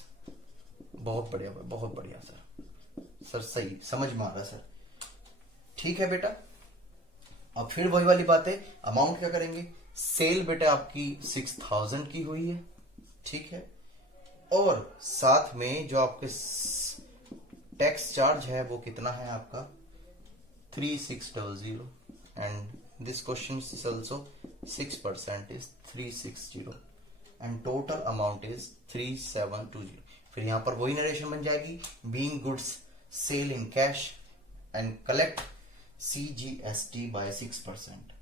बहुत बढ़िया, बहुत बढ़िया सर सही समझ में आ रहा सर। ठीक है बेटा, अब फिर वही वाली बात है, अमाउंट क्या करेंगे? सेल बेटा आपकी 6000 की हुई है, ठीक है, और साथ में जो आपके टैक्स चार्ज है वो कितना है आपका? 3600, and this question is also 6% is 360, and total amount is 3720। फिर यहां पर वही नरेशन बन जाएगी, being goods sell in cash and collect CGST by 6%।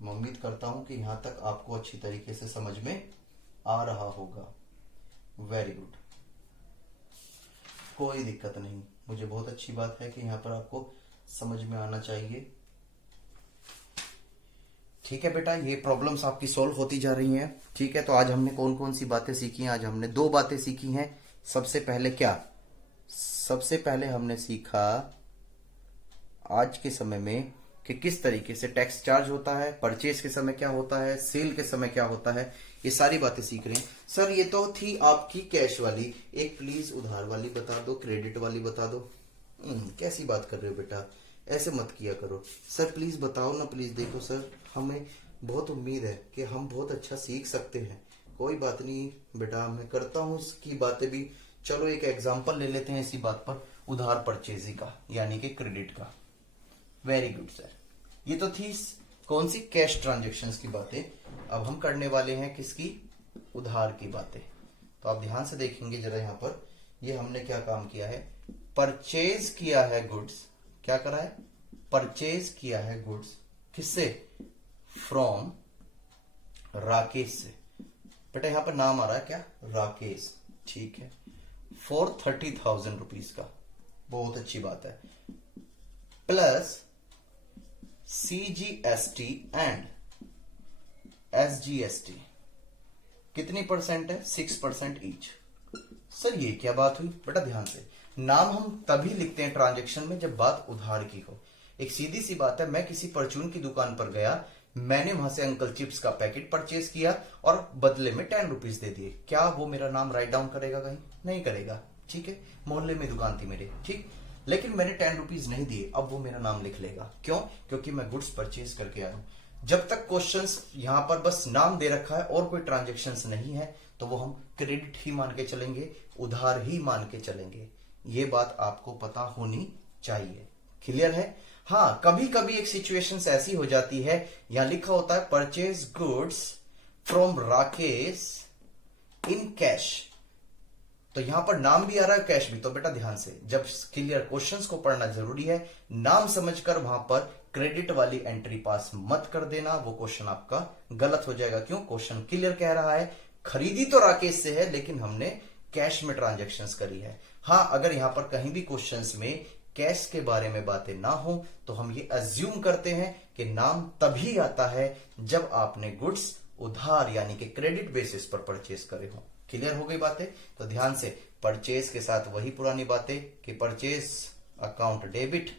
मैं उम्मीद करता हूं कि यहां तक आपको अच्छी तरीके से समझ में आ रहा होगा। वेरी गुड, कोई दिक्कत नहीं, मुझे बहुत अच्छी बात है कि यहां पर आपको समझ में आना चाहिए। ठीक है बेटा, ये प्रॉब्लम्स आपकी सॉल्व होती जा रही हैं। ठीक है, तो आज हमने कौन कौन सी बातें सीखी हैं? आज हमने 2 बातें सीखी हैं। सबसे पहले क्या? सबसे पहले हमने सीखा आज के समय में कि किस तरीके से टैक्स चार्ज होता है, परचेज के समय क्या होता है, सेल के समय क्या होता है, ये सारी बातें सीख रहे हैं। सर ये तो थी आपकी कैश वाली, एक प्लीज उधार वाली बता दो, क्रेडिट वाली बता दो। कैसी बात कर रहे हो बेटा, ऐसे मत किया करो। सर प्लीज बताओ ना, प्लीज। देखो सर, हमें बहुत उम्मीद है कि हम बहुत अच्छा सीख सकते हैं। कोई बात नहीं बेटा, मैं करता हूँ इसकी बातें भी। चलो एक एग्जाम्पल ले लेते हैं इसी बात पर, उधार परचेजी का यानी कि क्रेडिट का। वेरी गुड सर, ये तो थी कौन सी? कैश ट्रांजेक्शन्स की बातें। अब हम करने वाले हैं किसकी? उधार की बातें। तो आप ध्यान से देखेंगे जरा, यहां पर ये हमने क्या काम किया है? परचेज किया है गुड्स। क्या करा है? परचेज किया है गुड्स। किससे? फ्रॉम राकेश से। बेटा यहां पर नाम आ रहा है क्या? राकेश, ठीक है, फॉर 30,000 रुपीज का। बहुत अच्छी बात है। प्लस CGST एंड SGST कितनी परसेंट है? 6% ईच। सर ये क्या बात हुई? बेटा ध्यान से, नाम हम तभी लिखते हैं ट्रांजैक्शन में जब बात उधार की हो। एक सीधी सी बात है, मैं किसी परचून की दुकान पर गया, मैंने वहां से अंकल चिप्स का पैकेट परचेज किया और बदले में 10 रुपीज दे दिए। क्या वो मेरा नाम राइट डाउन करेगा? कहीं नहीं करेगा। ठीक है, मोहल्ले में दुकान थी मेरे, ठीक, लेकिन मैंने 10 रुपीज नहीं दिए, अब वो मेरा नाम लिख लेगा। क्यों? क्योंकि मैं गुड्स परचेज करके आया हूं। जब तक क्वेश्चंस यहां पर बस नाम दे रखा है और कोई ट्रांजैक्शंस नहीं है, तो वो हम क्रेडिट ही मान के चलेंगे, उधार ही मान के चलेंगे। ये बात आपको पता होनी चाहिए। क्लियर है? हाँ, कभी कभी एक सिचुएशंस ऐसी हो जाती है, यहां लिखा होता है purchase goods from Rakesh in cash, तो यहां पर नाम भी आ रहा है, कैश भी। तो बेटा ध्यान से, जब क्लियर क्वेश्चंस को पढ़ना जरूरी है, नाम समझकर वहां पर क्रेडिट वाली एंट्री पास मत कर देना, वो क्वेश्चन आपका गलत हो जाएगा। क्यों? क्वेश्चन क्लियर कह रहा है खरीदी तो राकेश से है, लेकिन हमने कैश में ट्रांजैक्शंस करी है। हाँ, अगर यहां पर कहीं भी क्वेश्चंस में कैश के बारे में बातें ना हो तो हम ये अज्यूम करते हैं कि नाम तभी आता है जब आपने गुड्स उधार यानी कि क्रेडिट बेसिस पर परचेज करे हो। क्लियर हो गई बातें? तो ध्यान से, परचेज के साथ वही पुरानी बातें कि परचेज अकाउंट डेबिट।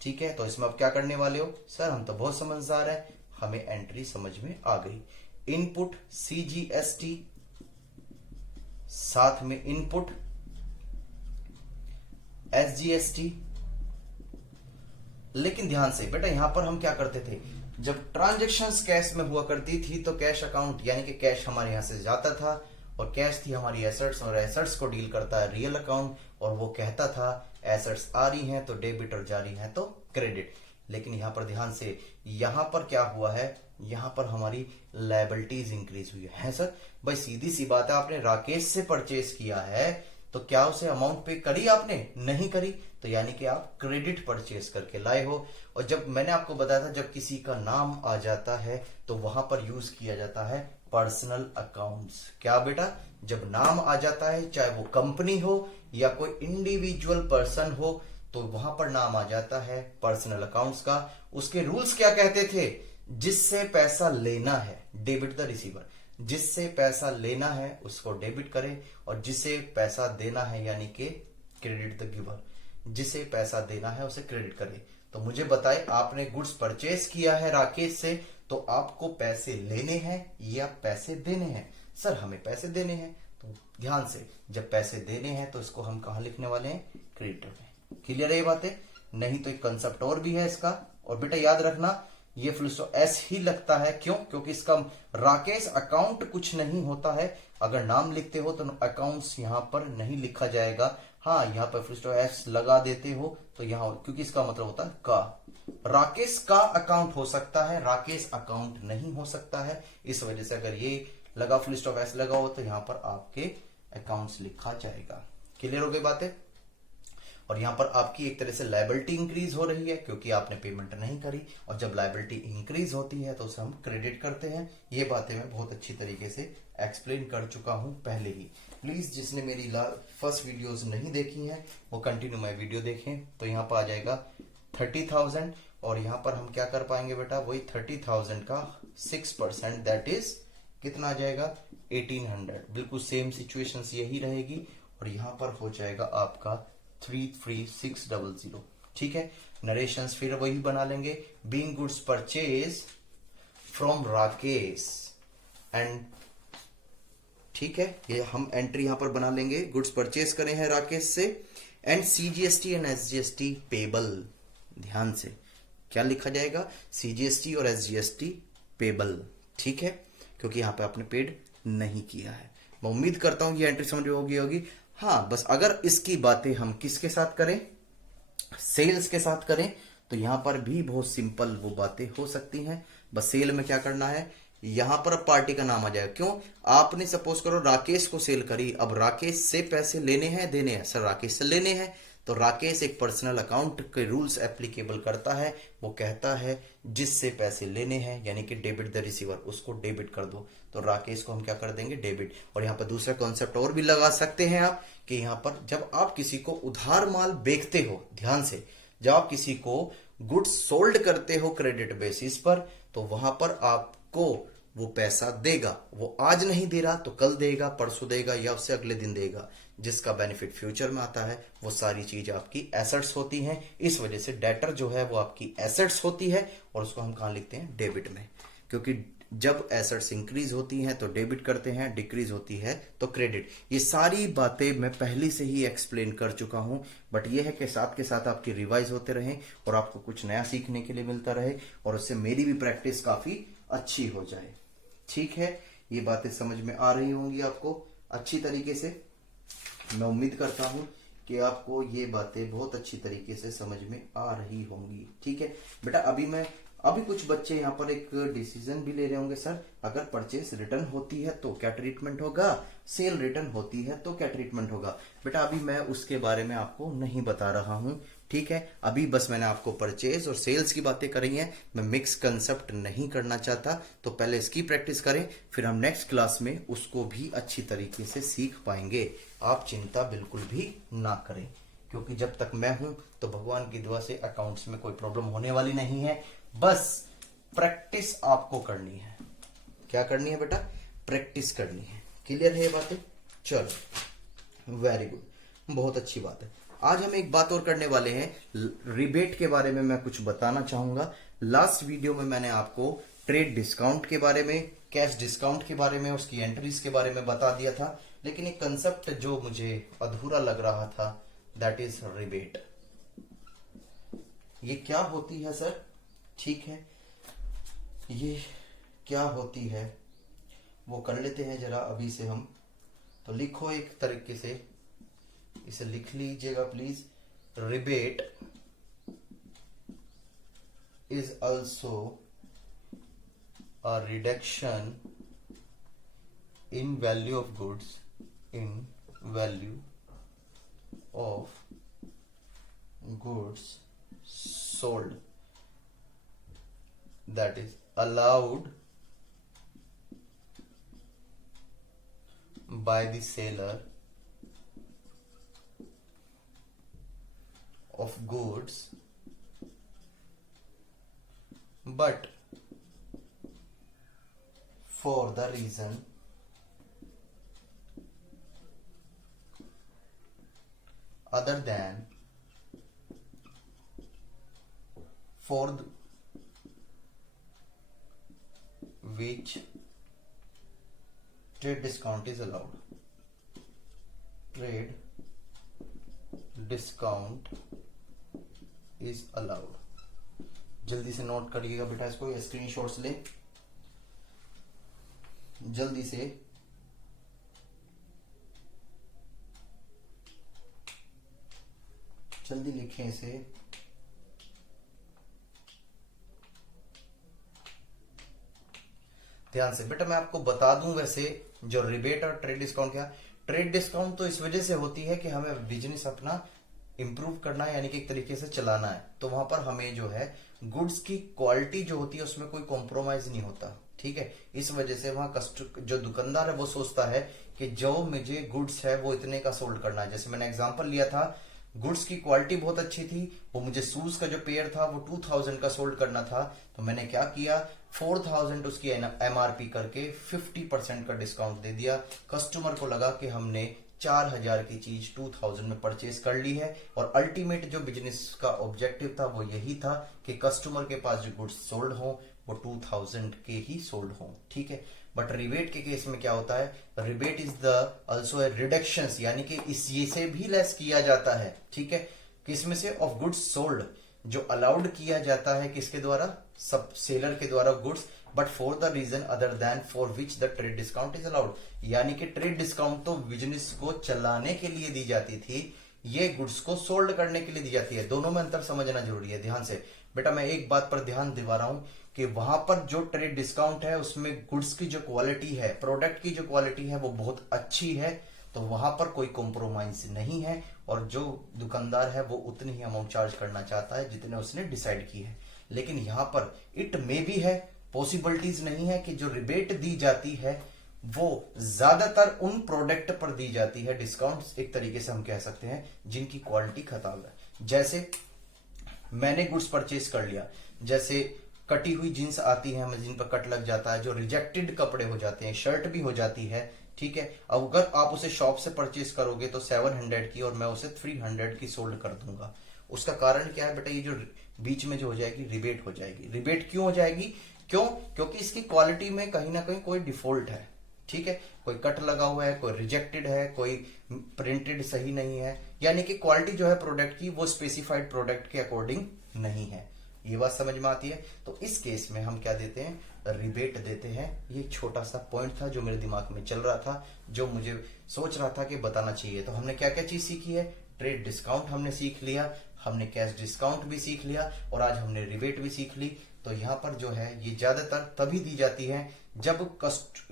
ठीक है, तो इसमें आप क्या करने वाले हो? सर हम तो बहुत समझदार हैं, हमें एंट्री समझ में आ गई। इनपुट CGST, साथ में इनपुट SGST। लेकिन ध्यान से बेटा, यहां पर हम क्या करते थे? जब ट्रांजैक्शंस कैश में हुआ करती थी तो कैश अकाउंट यानी कि कैश हमारे यहां से जाता था, और कैश थी हमारी एसेट्स, और एसेट्स को डील करता है रियल अकाउंट, और वो कहता था एसेट्स आ रही हैं तो डेबिट और जा रही हैं तो क्रेडिट। लेकिन यहां पर ध्यान से, यहां पर क्या हुआ है? यहां पर हमारी लायबिलिटीज इंक्रीज हुई है सर। भाई सीधी सी बात है, आपने राकेश से परचेज किया है तो क्या उसे अमाउंट पे करी आपने? नहीं करी, तो यानी कि आप क्रेडिट परचेस करके लाए हो। और जब मैंने आपको बताया था जब किसी का नाम आ जाता है तो वहां पर यूज किया जाता है पर्सनल अकाउंट्स। क्या बेटा? जब नाम आ जाता है, चाहे वो कंपनी हो या कोई इंडिविजुअल पर्सन हो, तो वहां पर नाम आ जाता है पर्सनल अकाउंट्स का। उसके रूल्स क्या कहते थे? जिससे पैसा लेना है, डेबिट द रिसीवर, जिससे पैसा लेना है उसको डेबिट करे, और जिसे पैसा देना है यानी कि क्रेडिट द गिवर, जिसे पैसा देना है उसे क्रेडिट करे। तो मुझे बताए, आपने गुड्स परचेस किया है राकेश से, तो आपको पैसे लेने हैं या पैसे देने हैं? सर हमें पैसे देने हैं। तो ध्यान से, जब पैसे देने हैं तो इसको हम कहां लिखने वाले हैं? क्रेडिटर में। क्लियर है ये बातें? नहीं तो एक कंसेप्ट और भी है इसका, और बेटा याद रखना ये फुल स्टॉप एस ही लगता है। क्यों? क्योंकि इसका राकेश अकाउंट कुछ नहीं होता है। अगर नाम लिखते हो तो अकाउंट्स यहां पर नहीं लिखा जाएगा। हाँ, यहाँ पर फुल स्टॉप एस लगा देते हो तो यहां, क्योंकि इसका मतलब होता है का। राकेश का अकाउंट हो सकता है, राकेश अकाउंट नहीं हो सकता है। इस वजह से अगर ये लगा, फुल स्टॉप एस लगा हो, तो यहां पर आपके अकाउंट्स लिखा जाएगा। क्लियर हो गई बातें? और यहां पर आपकी एक तरह से लायबिलिटी इंक्रीज हो रही है क्योंकि आपने पेमेंट नहीं करी, और जब लायबिलिटी इंक्रीज होती है तो उसे हम क्रेडिट करते हैं। ये बातें मैं बहुत अच्छी तरीके से एक्सप्लेन कर चुका हूं पहले ही। प्लीज जिसने मेरी फर्स्ट वीडियोस नहीं देखी हैं वो कंटिन्यू माय वीडियो देखें। तो यहाँ पर आ जाएगा 30,000, और यहाँ पर हम क्या कर पाएंगे बेटा? वही 30,000 का 6%, दैट इज कितना आ जाएगा? 1800। बिल्कुल सेम सिचुएशन यही रहेगी, और यहां पर हो जाएगा आपका 33600। ठीक है, नरेशंस फिर वही बना लेंगे। Being goods purchase from Rakesh and, ठीक है, ये हम एंट्री यहां पर बना लेंगे। गुड्स परचेज करे हैं राकेश से, and CGST and SGST payable. ध्यान से क्या लिखा जाएगा? सीजीएसटी और एसजीएसटी पेबल। ठीक है, क्योंकि यहां पे आपने पेड नहीं किया है। मैं उम्मीद करता हूं ये एंट्री समझ में होगी। हाँ, बस अगर इसकी बातें हम किसके साथ करें? सेल्स के साथ करें, तो यहां पर भी बहुत सिंपल वो बातें हो सकती हैं। बस सेल में क्या करना है? यहां पर अब पार्टी का नाम आ जाएगा। क्यों? आपने सपोज करो राकेश को सेल करी, अब राकेश से पैसे लेने हैं देने हैं? सर राकेश से लेने हैं, तो राकेश एक पर्सनल अकाउंट के रूल्स एप्लीकेबल करता है। वो कहता है जिससे पैसे लेने हैं यानी कि डेबिट द रिसीवर, उसको डेबिट कर दो। तो राकेश को हम क्या कर देंगे? डेबिट। और यहाँ पर दूसरा कॉन्सेप्ट और भी लगा सकते हैं आप, कि यहाँ पर जब आप किसी को उधार माल बेचते हो, ध्यान से, जब आप किसी को गुड्स सोल्ड करते हो क्रेडिट बेसिस पर, तो वहां पर आपको वो पैसा देगा। वो आज नहीं दे रहा तो कल देगा, परसों देगा, या उससे अगले दिन देगा। जिसका बेनिफिट फ्यूचर में आता है, वो सारी चीज आपकी एसेट्स होती हैं। इस वजह से डेटर जो है वो आपकी एसेट्स होती है, और उसको हम कहां लिखते हैं? डेबिट में। क्योंकि जब एसेट्स इंक्रीज होती हैं तो डेबिट करते हैं, डिक्रीज होती है तो क्रेडिट। ये सारी बातें मैं पहले से ही एक्सप्लेन कर चुका हूं, बट ये है कि साथ के साथ आपकी रिवाइज होते रहे और आपको कुछ नया सीखने के लिए मिलता रहे, और उससे मेरी भी प्रैक्टिस काफी अच्छी हो जाए। ठीक है, ये बातें समझ में आ रही होंगी आपको अच्छी तरीके से। मैं उम्मीद करता हूं कि आपको ये बातें बहुत अच्छी तरीके से समझ में आ रही होंगी। ठीक है बेटा, अभी कुछ बच्चे यहाँ पर एक डिसीजन भी ले रहे होंगे, सर अगर परचेस रिटर्न होती है तो क्या ट्रीटमेंट होगा, सेल रिटर्न होती है तो क्या ट्रीटमेंट होगा। बेटा अभी मैं उसके बारे में आपको नहीं बता रहा हूं। ठीक है, अभी बस मैंने आपको परचेज और सेल्स की बातें करी हैं। मैं मिक्स कंसेप्ट नहीं करना चाहता, तो पहले इसकी प्रैक्टिस करें, फिर हम नेक्स्ट क्लास में उसको भी अच्छी तरीके से सीख पाएंगे। आप चिंता बिल्कुल भी ना करें, क्योंकि जब तक मैं हूं तो भगवान की दुआ से अकाउंट्स में कोई प्रॉब्लम होने वाली नहीं है। बस प्रैक्टिस आपको करनी है। क्या करनी है बेटा? प्रैक्टिस करनी है। क्लियर है ये बातें? चलो वेरी गुड, बहुत अच्छी बात है। आज हम एक बात और करने वाले हैं, रिबेट के बारे में मैं कुछ बताना चाहूंगा। लास्ट वीडियो में मैंने आपको ट्रेड डिस्काउंट के बारे में, कैश डिस्काउंट के बारे में, उसकी एंट्रीज के बारे में बता दिया था, लेकिन एक कंसेप्ट जो मुझे अधूरा लग रहा था, दैट इज रिबेट। ये क्या होती है सर? ठीक है, ये क्या होती है वो कर लेते हैं जरा अभी से हम। तो लिखो एक तरीके से, इसे लिख लीजिएगा please. Rebate is also a reduction in value of goods, in value of goods sold, that is allowed by the seller of goods, but for the reason other than for which trade discount is allowed. Trade discount is allowed. जल्दी से note करिएगा बेटा, इसको screenshots ले जल्दी से। जल्दी लिखें इसे। ध्यान से बेटा, मैं आपको बता दूं वैसे जो रिबेट और ट्रेड डिस्काउंट, क्या ट्रेड डिस्काउंट तो इस वजह से होती है कि हमें बिजनेस अपना इंप्रूव करना है, यानी कि एक तरीके से चलाना है, तो वहां पर हमें जो है गुड्स की क्वालिटी जो होती है उसमें कोई कॉम्प्रोमाइज नहीं होता। ठीक है, इस वजह से वहां जो दुकानदार है वो सोचता है कि जो मुझे गुड्स है वो इतने का सोल्ड करना है। जैसे मैंने एग्जांपल लिया था, गुड्स की क्वालिटी बहुत अच्छी थी, वो मुझे शूज का जो पेयर था वो 2000 का सोल्ड करना था, तो मैंने क्या किया 4000 उसकी एमआरपी करके 50% का डिस्काउंट दे दिया। कस्टमर को लगा कि हमने 4000 की चीज 2000 में परचेज कर ली है, और अल्टीमेट जो बिजनेस का ऑब्जेक्टिव था वो यही था कि कस्टमर के पास जो गुड्स सोल्ड हो वो 2000 के ही सोल्ड हो। ठीक है, बट रिबेट के केस में क्या होता है, rebate is the also a reduction, यानी कि इस ये से भी लेस किया जाता है। ठीक है, किसमें से, ऑफ गुड्स सोल्ड, जो अलाउड किया जाता है किसके द्वारा, सब सेलर के द्वारा goods, but for the reason other than for which the trade discount is allowed. यानी कि ट्रेड डिस्काउंट तो बिजनेस को चलाने के लिए दी जाती थी, ये गुड्स को सोल्ड करने के लिए दी जाती है। दोनों में अंतर समझना जरूरी है। ध्यान से बेटा, मैं एक बात पर ध्यान दिवा रहा हूं कि वहां पर जो ट्रेड डिस्काउंट है उसमें गुड्स की जो क्वालिटी है, प्रोडक्ट की जो क्वालिटी है वो बहुत अच्छी है, तो वहां पर कोई कॉम्प्रोमाइज नहीं है, और जो दुकानदार है वो उतनी ही अमाउंट चार्ज करना चाहता है जितने उसने डिसाइड की है। लेकिन यहां पर इट मे भी है, पॉसिबिलिटीज नहीं है कि जो रिबेट दी जाती है वो ज्यादातर उन प्रोडक्ट पर दी जाती है, डिस्काउंट एक तरीके से हम कह सकते हैं, जिनकी क्वालिटी खराब है। जैसे मैंने गुड्स परचेज कर लिया, जैसे कटी हुई जींस आती है हमें, जिन पर कट लग जाता है, जो रिजेक्टेड कपड़े हो जाते हैं, शर्ट भी हो जाती है। ठीक है, अब अगर आप उसे शॉप से परचेज करोगे तो 700 की, और मैं उसे 300 की सोल्ड कर दूंगा। उसका कारण क्या है बेटा, ये जो बीच में जो हो जाएगी रिबेट हो जाएगी। रिबेट क्यों हो जाएगी, क्यों, क्योंकि इसकी क्वालिटी में कहीं ना कहीं कोई डिफॉल्ट है। ठीक है, कोई कट लगा हुआ है, कोई रिजेक्टेड है, कोई प्रिंटेड सही नहीं है, यानी कि क्वालिटी जो है प्रोडक्ट की वो स्पेसिफाइड प्रोडक्ट के अकॉर्डिंग नहीं है। ये बात समझ में आती है। तो इस केस में हम क्या देते हैं, रिबेट देते हैं। ये छोटा सा पॉइंट था जो मेरे दिमाग में चल रहा था, जो मुझे सोच रहा था कि बताना चाहिए। तो हमने क्या क्या चीज सीखी है, ट्रेड डिस्काउंट हमने सीख लिया, हमने कैश डिस्काउंट भी सीख लिया, और आज हमने रिबेट भी सीख ली। तो यहाँ पर जो है ये ज्यादातर तभी दी जाती है जब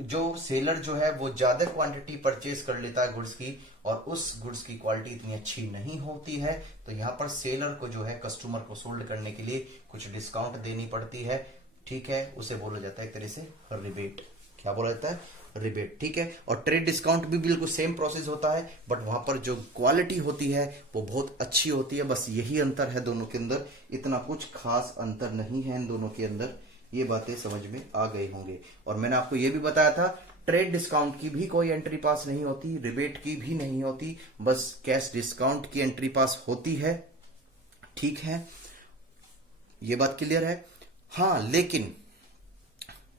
जो सेलर जो है वो ज्यादा क्वांटिटी परचेज कर लेता है गुड्स की, और उस गुड्स की क्वालिटी इतनी अच्छी नहीं होती है, तो यहाँ पर सेलर को जो है कस्टमर को सोल्ड करने के लिए कुछ डिस्काउंट देनी पड़ती है। ठीक है, उसे बोला जाता है एक तरह से रिबेट। क्या बोला जाता है, रिबेट। ठीक है, और ट्रेड डिस्काउंट भी बिल्कुल सेम प्रोसेस होता है, बट वहां पर जो क्वालिटी होती है वो बहुत अच्छी होती है। बस यही अंतर है दोनों के अंदर, इतना कुछ खास अंतर नहीं है इन दोनों के अंदर। ये बातें समझ में आ गई होंगे। और मैंने आपको ये भी बताया था, ट्रेड डिस्काउंट की भी कोई एंट्री पास नहीं होती, रिबेट की भी नहीं होती, बस कैश डिस्काउंट की एंट्री पास होती है। ठीक है, ये बात क्लियर है। हाँ, लेकिन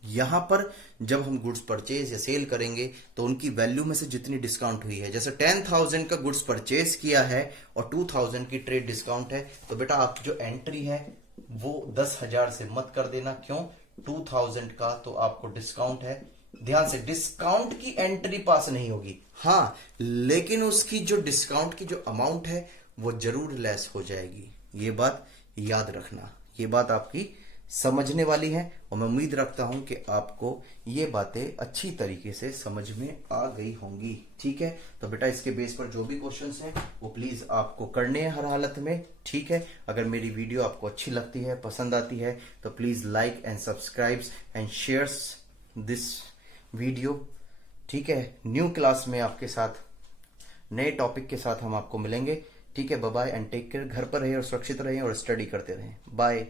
यहां पर जब हम गुड्स परचेज या सेल करेंगे तो उनकी वैल्यू में से जितनी डिस्काउंट हुई है, जैसे 10,000 का गुड्स परचेज किया है और 2,000 की ट्रेड डिस्काउंट है, तो बेटा आप जो एंट्री है वो 10,000 से मत कर देना। क्यों, 2,000 का तो आपको डिस्काउंट है। ध्यान से, डिस्काउंट की एंट्री पास नहीं होगी, हाँ, लेकिन उसकी जो डिस्काउंट की जो अमाउंट है वो जरूर लेस हो जाएगी। ये बात याद रखना, ये बात आपकी समझने वाली हैं और मैं उम्मीद रखता हूं कि आपको ये बातें अच्छी तरीके से समझ में आ गई होंगी। ठीक है, तो बेटा इसके बेस पर जो भी क्वेश्चंस हैं वो प्लीज आपको करने हैं हर हालत में। ठीक है, अगर मेरी वीडियो आपको अच्छी लगती है, पसंद आती है, तो please like and subscribes and shares this video. ठीक है, न्यू क्लास में आपके साथ नए टॉपिक के साथ हम आपको मिलेंगे। ठीक है, bye bye and take care. घर पर रहिए और सुरक्षित रहिए और स्टडी करते रहें। बाय।